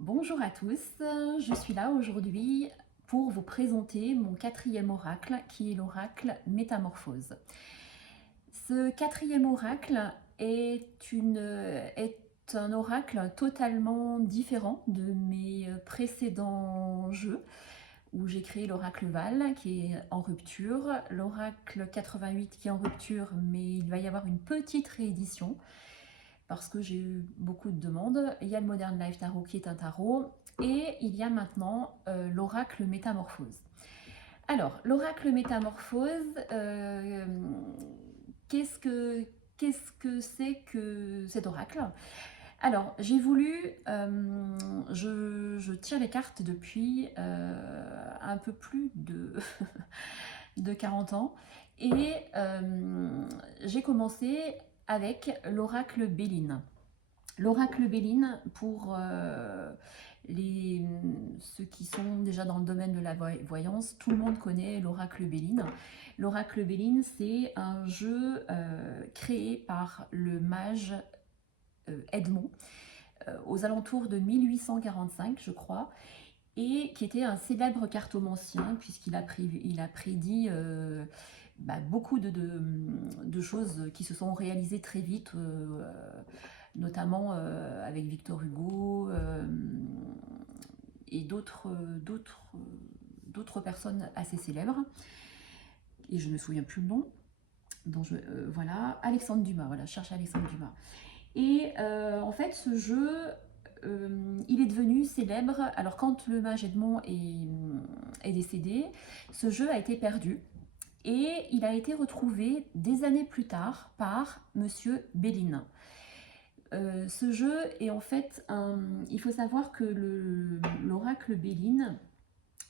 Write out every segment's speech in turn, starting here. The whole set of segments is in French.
Bonjour à tous, je suis là aujourd'hui pour vous présenter mon quatrième oracle qui est l'oracle Métamorphose. Ce quatrième oracle est un oracle totalement différent de mes précédents jeux où j'ai créé l'oracle Val qui est en rupture, l'oracle 88 qui est en rupture, mais il va y avoir une petite réédition parce que j'ai eu beaucoup de demandes. Il y a le Modern Life Tarot qui est un tarot et il y a maintenant l'oracle Métamorphose. Alors, l'oracle Métamorphose, qu'est-ce que c'est que cet oracle? Alors, j'ai voulu, je tire les cartes depuis un peu plus de, de 40 ans et j'ai commencé avec l'oracle Béline. L'oracle Béline, pour ceux qui sont déjà dans le domaine de la voyance, tout le monde connaît l'oracle Béline. L'oracle Béline, c'est un jeu créé par le mage Edmond aux alentours de 1845, je crois, et qui était un célèbre cartomancien puisqu'il a prédit beaucoup de choses qui se sont réalisées très vite, notamment avec Victor Hugo et d'autres personnes assez célèbres. Et je ne me souviens plus le nom. Donc voilà, Alexandre Dumas, voilà, je cherche Alexandre Dumas. Et en fait, ce jeu, il est devenu célèbre. Alors, quand le mage Edmond est décédé, ce jeu a été perdu. Et il a été retrouvé des années plus tard par Monsieur Béline. Ce jeu est en fait il faut savoir que l'oracle Béline,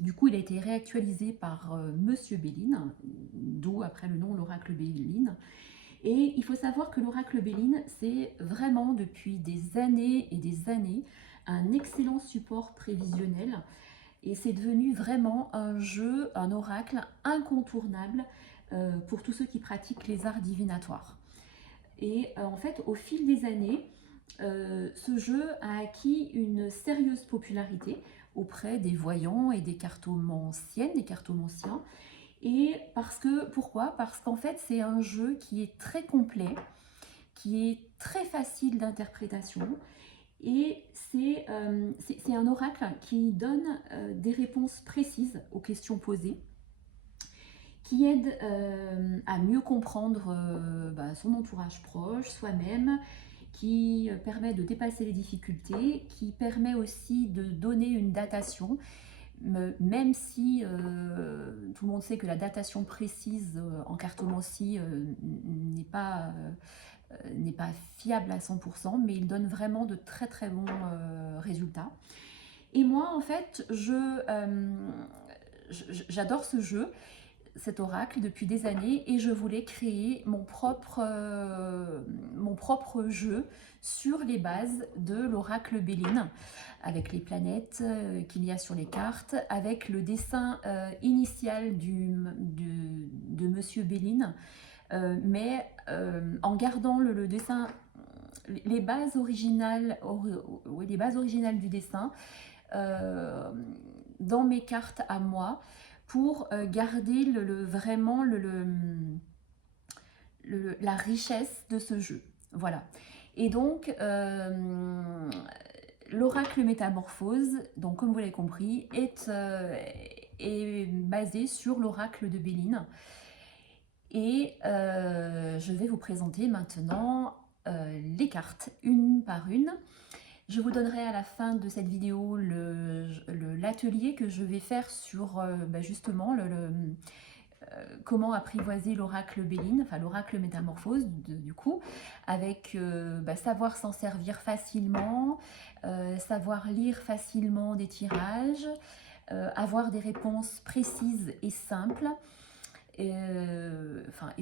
du coup, il a été réactualisé par Monsieur Béline, d'où après le nom l'oracle Béline. Et il faut savoir que l'oracle Béline, c'est vraiment depuis des années et des années un excellent support prévisionnel. Et c'est devenu vraiment un jeu, un oracle incontournable pour tous ceux qui pratiquent les arts divinatoires. Et en fait, au fil des années, ce jeu a acquis une sérieuse popularité auprès des voyants et des cartomanciennes, des cartomanciens. Et pourquoi? Parce qu'en fait, c'est un jeu qui est très complet, qui est très facile d'interprétation. Et c'est un oracle qui donne des réponses précises aux questions posées, qui aide à mieux comprendre son entourage proche, soi-même, qui permet de dépasser les difficultés, qui permet aussi de donner une datation, même si tout le monde sait que la datation précise en cartomancie n'est pas fiable à 100%, mais il donne vraiment de très très bons résultats. Et moi, en fait, j'adore ce jeu, cet oracle depuis des années, et je voulais créer mon propre jeu sur les bases de l'oracle Béline, avec les planètes qu'il y a sur les cartes, avec le dessin initial de Monsieur Béline, mais en gardant le dessin, les bases originales, les bases originales du dessin dans mes cartes à moi, pour garder vraiment la richesse de ce jeu. Voilà. Et donc, l'oracle Métamorphose, donc comme vous l'avez compris, est basé sur l'oracle de Béline. Et je vais vous présenter maintenant les cartes, une par une. Je vous donnerai à la fin de cette vidéo l'atelier que je vais faire sur justement comment apprivoiser l'oracle Béline, enfin l'oracle Métamorphose du coup, avec savoir s'en servir facilement, savoir lire facilement des tirages, avoir des réponses précises et simples, et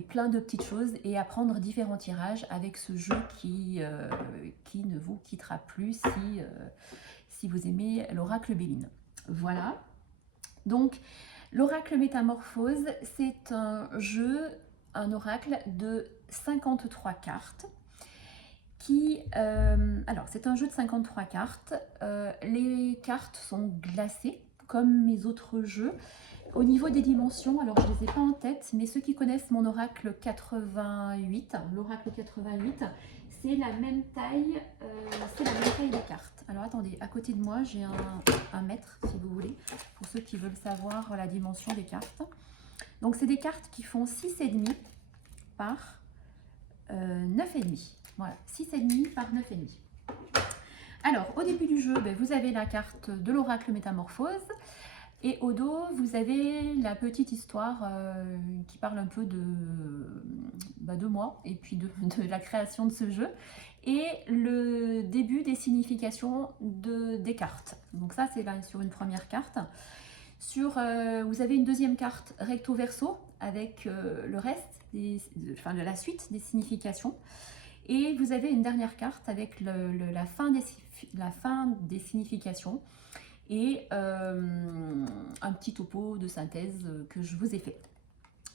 plein de petites choses, et apprendre différents tirages avec ce jeu qui ne vous quittera plus si vous aimez l'oracle Béline. Voilà. Donc, l'oracle Métamorphose, c'est un jeu, un oracle de 53 cartes Alors, c'est un jeu de 53 cartes. Les cartes sont glacées, comme mes autres jeux. Au niveau des dimensions, alors je ne les ai pas en tête, mais ceux qui connaissent mon oracle 88, l'oracle 88, c'est la même taille, des cartes. Alors attendez, à côté de moi, j'ai un mètre, si vous voulez, pour ceux qui veulent savoir la dimension des cartes. Donc c'est des cartes qui font 6,5 par 9,5. Voilà, 6,5 par 9,5. Alors, au début du jeu, vous avez la carte de l'oracle métamorphose. Et au dos, vous avez la petite histoire qui parle un peu de moi et puis de la création de ce jeu. Et le début des significations des cartes. Donc ça, c'est là sur une première carte. Vous avez une deuxième carte recto verso avec le reste, la suite des significations. Et vous avez une dernière carte avec la fin des significations et un petit topo de synthèse que je vous ai fait.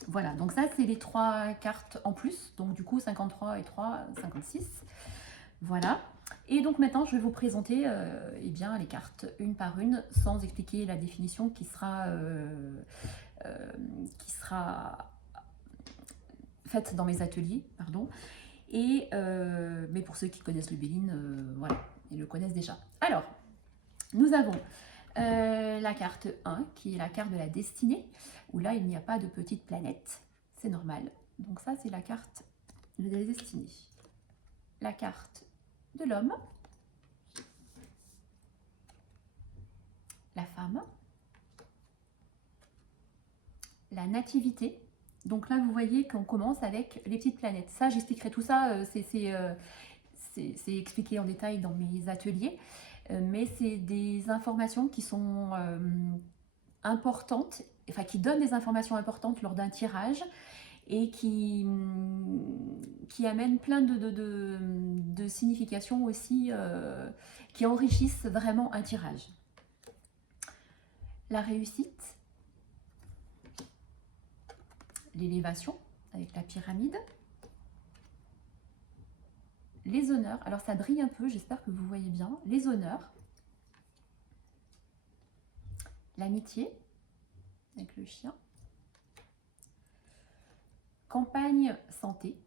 Voilà, donc ça c'est les 3 cartes en plus, donc du coup 53 et 3, 56. Voilà, et donc maintenant je vais vous présenter les cartes une par une, sans expliquer la définition qui sera faite dans mes ateliers, pardon. Mais pour ceux qui connaissent le Béline, voilà, ils le connaissent déjà. Alors, nous avons la carte 1, qui est la carte de la destinée, où là, il n'y a pas de petite planète. C'est normal. Donc ça, c'est la carte de la destinée. La carte de l'homme. La femme. La nativité. Donc là, vous voyez qu'on commence avec les petites planètes. Ça, j'expliquerai tout ça, c'est expliqué en détail dans mes ateliers. Mais c'est des informations qui sont importantes, enfin qui donnent des informations importantes lors d'un tirage et qui amènent plein de significations aussi qui enrichissent vraiment un tirage. La réussite, l'élévation avec la pyramide, les honneurs, alors ça brille un peu, j'espère que vous voyez bien, les honneurs, l'amitié avec le chien, campagne santé,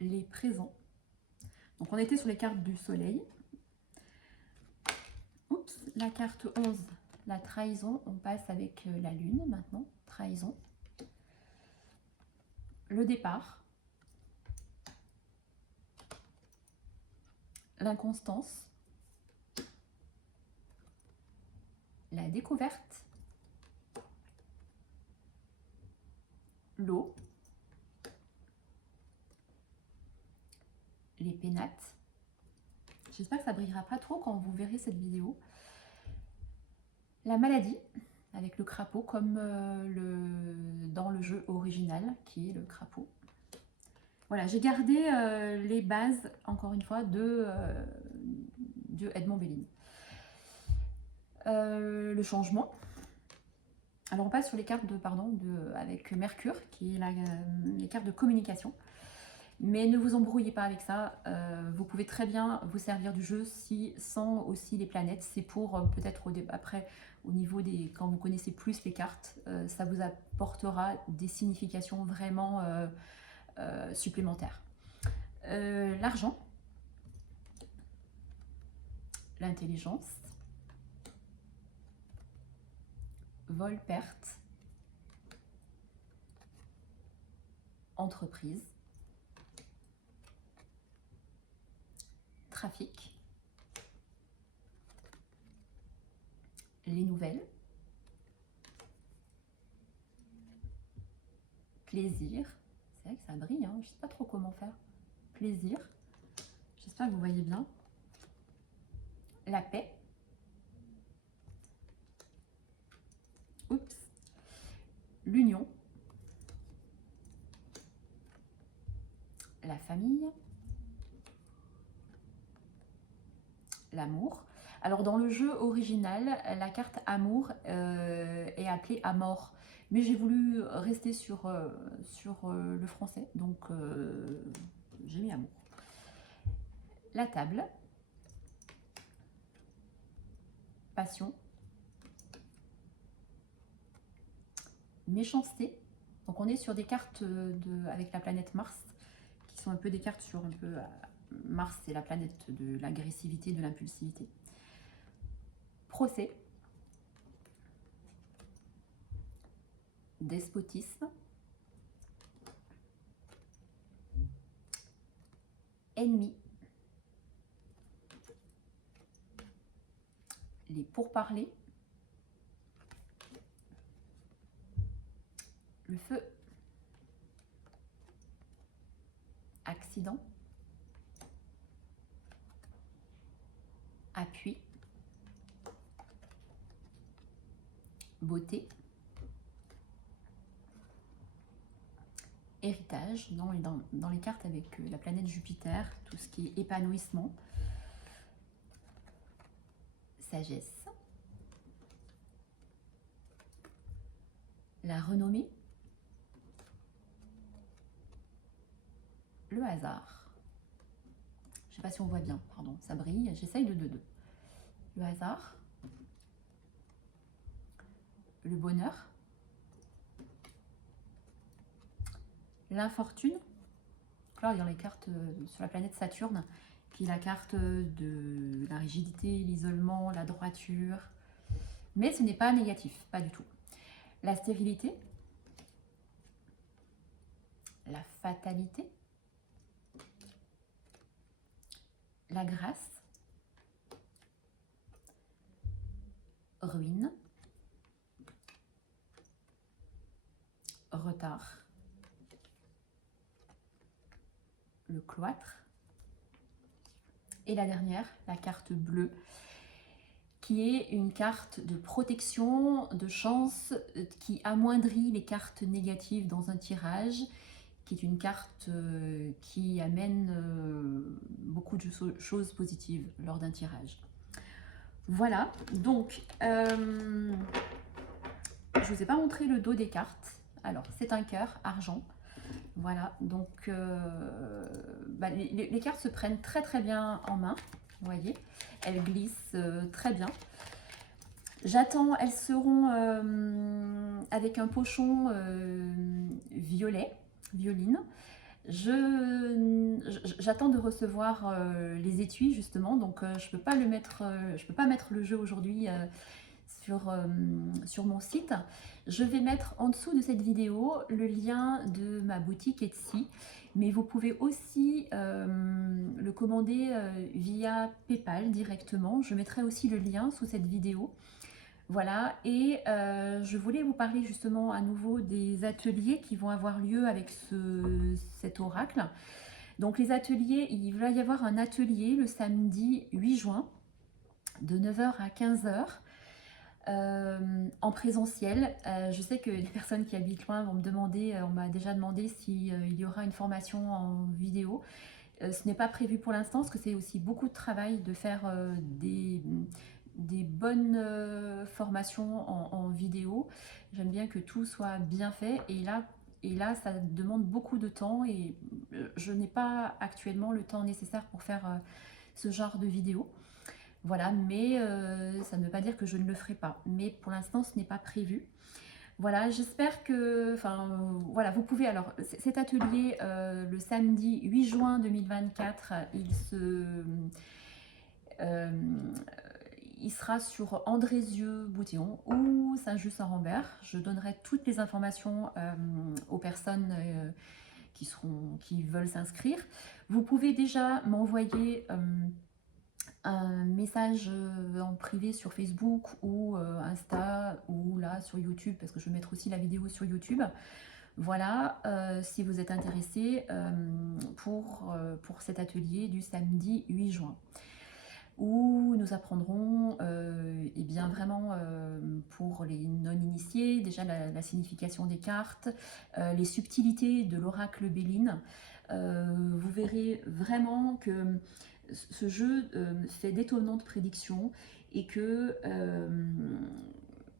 les présents. Donc on était sur les cartes du soleil. Oups, la carte 11, la trahison, on passe avec la lune maintenant, trahison. Le départ, l'inconstance, la découverte, l'eau, les pénates. J'espère que ça brillera pas trop quand vous verrez cette vidéo. La maladie, avec le crapaud, comme dans le jeu original, qui est le crapaud. Voilà, j'ai gardé les bases, encore une fois, de Edmond Béline. Le changement. Alors on passe sur les cartes avec Mercure, qui est les cartes de communication. Mais ne vous embrouillez pas avec ça, vous pouvez très bien vous servir du jeu sans aussi les planètes. C'est pour peut-être après, au niveau quand vous connaissez plus les cartes, ça vous apportera des significations vraiment supplémentaires. L'argent, l'intelligence, vol-perte, entreprise, trafic, les nouvelles, plaisir, c'est vrai que ça brille, hein, je ne sais pas trop comment faire, plaisir, j'espère que vous voyez bien, la paix, oups, l'union, la famille, l'amour. Alors dans le jeu original, la carte amour est appelée Amor. Mais j'ai voulu rester sur le français, donc j'ai mis amour. La table. Passion. Méchanceté. Donc on est sur des cartes avec la planète Mars, qui sont un peu des cartes sur un peu... Mars, c'est la planète de l'agressivité, de l'impulsivité. Procès. Despotisme. Ennemi. Les pourparlers. Le feu. Accident. Appui. Beauté. Héritage, dans les cartes avec la planète Jupiter, tout ce qui est épanouissement. Sagesse. La renommée. Le hasard. Je ne sais pas si on voit bien, pardon, ça brille, j'essaye de. Le hasard. Le bonheur. L'infortune. Là, il y a les cartes sur la planète Saturne, qui est la carte de la rigidité, l'isolement, la droiture. Mais ce n'est pas négatif, pas du tout. La stérilité. La fatalité. La grâce. Ruine. Retard. Le cloître. Et la dernière, la carte bleue, qui est une carte de protection, de chance, qui amoindrit les cartes négatives dans un tirage, qui est une carte qui amène beaucoup de choses positives lors d'un tirage. Voilà, donc je ne vous ai pas montré le dos des cartes. Alors, c'est un cœur argent. Voilà, donc les cartes se prennent très très bien en main, vous voyez, elles glissent très bien. J'attends, elles seront avec un pochon violine. J'attends de recevoir les étuis justement, donc je peux pas mettre le jeu aujourd'hui sur mon site. Je vais mettre en dessous de cette vidéo le lien de ma boutique Etsy, mais vous pouvez aussi le commander via PayPal directement. Je mettrai aussi le lien sous cette vidéo. Voilà, et je voulais vous parler justement à nouveau des ateliers qui vont avoir lieu avec cet oracle. Donc les ateliers, il va y avoir un atelier le samedi 8 juin de 9 h à 15 h. En présentiel. Je sais que les personnes qui habitent loin vont me demander, on m'a déjà demandé s'il y aura une formation en vidéo. Ce n'est pas prévu pour l'instant parce que c'est aussi beaucoup de travail de faire des bonnes formations en vidéo. J'aime bien que tout soit bien fait et là ça demande beaucoup de temps et je n'ai pas actuellement le temps nécessaire pour faire ce genre de vidéo. Voilà, mais ça ne veut pas dire que je ne le ferai pas. Mais pour l'instant, ce n'est pas prévu. Voilà, j'espère que... Enfin, voilà, vous pouvez... Alors, cet atelier, le samedi 8 juin 2024, il sera sur Andrézieux-Bouthéon ou Saint-Just-Saint-Rambert. Je donnerai toutes les informations aux personnes qui veulent s'inscrire. Vous pouvez déjà m'envoyer... un message en privé sur Facebook ou Insta ou là sur YouTube, parce que je vais mettre aussi la vidéo sur YouTube. Voilà, si vous êtes intéressé pour cet atelier du samedi 8 juin où nous apprendrons et bien vraiment pour les non-initiés déjà la signification des cartes, les subtilités de l'oracle Béline. Vous verrez vraiment que ce jeu fait d'étonnantes prédictions et que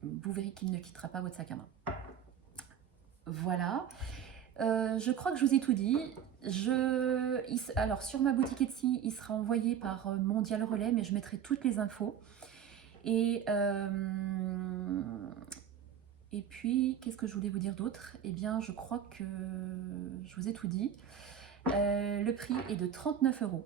vous verrez qu'il ne quittera pas votre sac à main. Voilà. Je crois que je vous ai tout dit. Alors sur ma boutique Etsy, il sera envoyé par Mondial Relais, mais je mettrai toutes les infos. Et puis, qu'est-ce que je voulais vous dire d'autre? Eh bien, je crois que je vous ai tout dit. Le prix est de 39 €.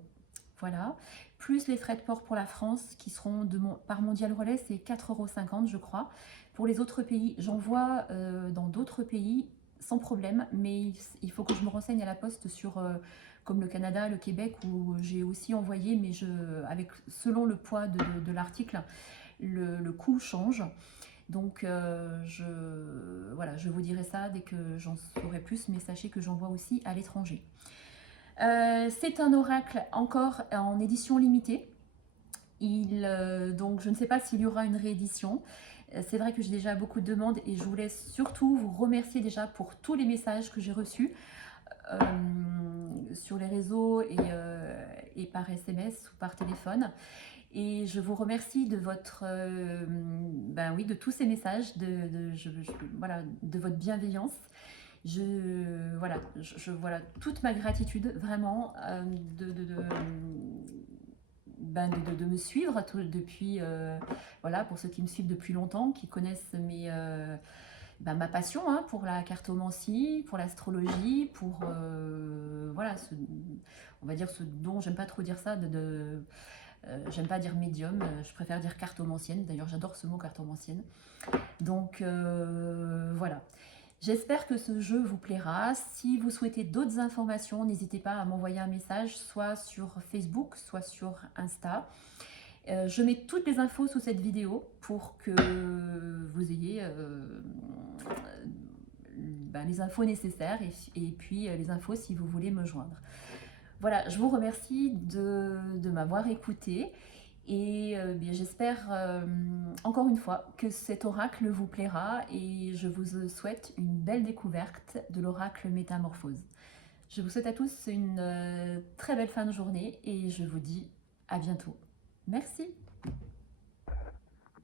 Voilà. Plus les frais de port pour la France qui seront par Mondial Relais, c'est 4,50 € je crois. Pour les autres pays, j'envoie dans d'autres pays sans problème, mais il faut que je me renseigne à la poste sur, comme le Canada, le Québec, où j'ai aussi envoyé, mais selon le poids de l'article, le coût change. Donc voilà, je vous dirai ça dès que j'en saurai plus, mais sachez que j'envoie aussi à l'étranger. C'est un oracle encore en édition limitée. Donc je ne sais pas s'il y aura une réédition. C'est vrai que j'ai déjà beaucoup de demandes et je voulais surtout vous remercier déjà pour tous les messages que j'ai reçus sur les réseaux et par SMS ou par téléphone. Et je vous remercie de votre, oui, de tous ces messages, voilà, de votre bienveillance. Voilà, voilà toute ma gratitude vraiment de me suivre depuis, voilà, pour ceux qui me suivent depuis longtemps, qui connaissent ma passion pour la cartomancie, pour l'astrologie, pour voilà, on va dire ce dont j'aime pas trop dire ça, j'aime pas dire médium, je préfère dire cartomancienne. D'ailleurs, j'adore ce mot cartomancienne. Donc voilà. J'espère que ce jeu vous plaira. Si vous souhaitez d'autres informations, n'hésitez pas à m'envoyer un message, soit sur Facebook, soit sur Insta. Je mets toutes les infos sous cette vidéo pour que vous ayez les infos nécessaires et puis les infos si vous voulez me joindre. Voilà, je vous remercie de m'avoir écouté et j'espère encore une fois que cet oracle vous plaira et je vous souhaite une belle découverte de l'oracle Métamorphose. Je vous souhaite à tous une très belle fin de journée et je vous dis à bientôt. Merci.